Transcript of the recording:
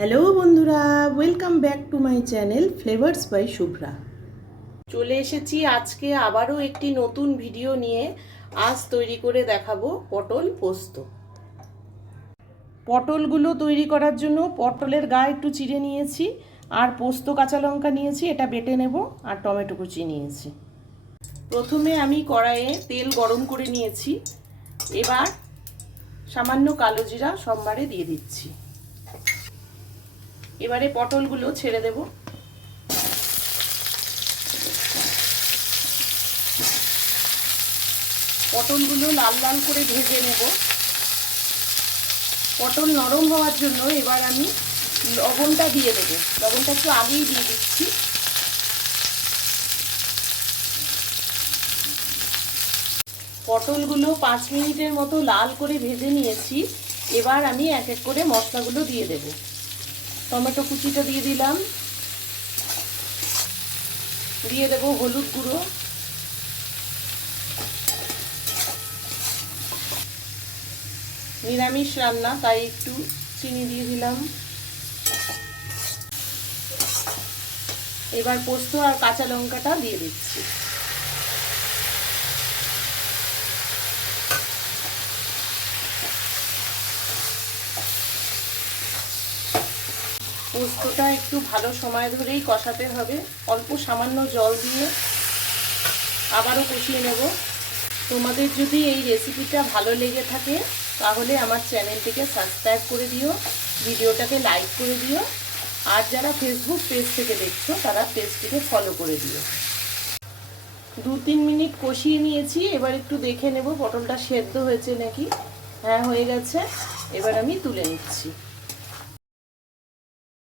Hello বন্ধুরা, welcome back to my channel Flavours by Shubhra. চলে এসেছি আজকে আবারও একটি নতুন ভিডিও নিয়ে। আজ তৈরি করে দেখাবো পটল পোস্ত। পটলগুলো তৈরি করার জন্য পটলের গা একটু চিড়ে নিয়েছি, আর পোস্ত কাঁচা লঙ্কা নিয়েছি, এটা বেটে নেব, আর টমেটো কুচি নিয়েছি। প্রথমে আমি কড়াইয়ে তেল গরম করে নিয়েছি, এবার সামান্য কালো জিরা সম্বারে দিয়ে দিচ্ছি। এবারে পটলগুলো ছেড়ে দেব। পটলগুলো লাল লাল করে ভেজে নেব। পটল নরম হওয়ার জন্য এবার আমি লবণটা দিয়ে দেবো। লবণটা একটু আগেই দিয়ে দিচ্ছি। পটলগুলো 5 মিনিটের মতো লাল করে ভেজে নিয়েছি। এবার আমি এক এক করে মশলাগুলো দিয়ে দেব। টমেটো কুচিটা দিয়ে দিলাম, দিয়ে দেব হলুদ গুঁড়ো, নিরামিষ রান্না তাই একটু চিনি দিয়ে দিলাম। এবার পোস্ত আর কাঁচা লঙ্কাটা দিয়ে দিচ্ছি। পোস্তটা একটু ভালো সময় ধরেই কষাতে হবে। অল্প সামান্য জল দিয়ে আবারও কষিয়ে নেব। তোমাদের যদি এই রেসিপিটা ভালো লেগে থাকে তাহলে আমার চ্যানেলটিকে সাবস্ক্রাইব করে দিও, ভিডিওটাকে লাইক করে দিও, আর যারা ফেসবুক পেজ থেকে দেখছো তারা পেজটিকে ফলো করে দিও। 2-3 মিনিট কষিয়ে নিয়েছি। এবার একটু দেখে নেব পটলটা সেদ্ধ হয়েছে নাকি। হ্যাঁ, হয়ে গেছে। এবার আমি তুলে নিচ্ছি।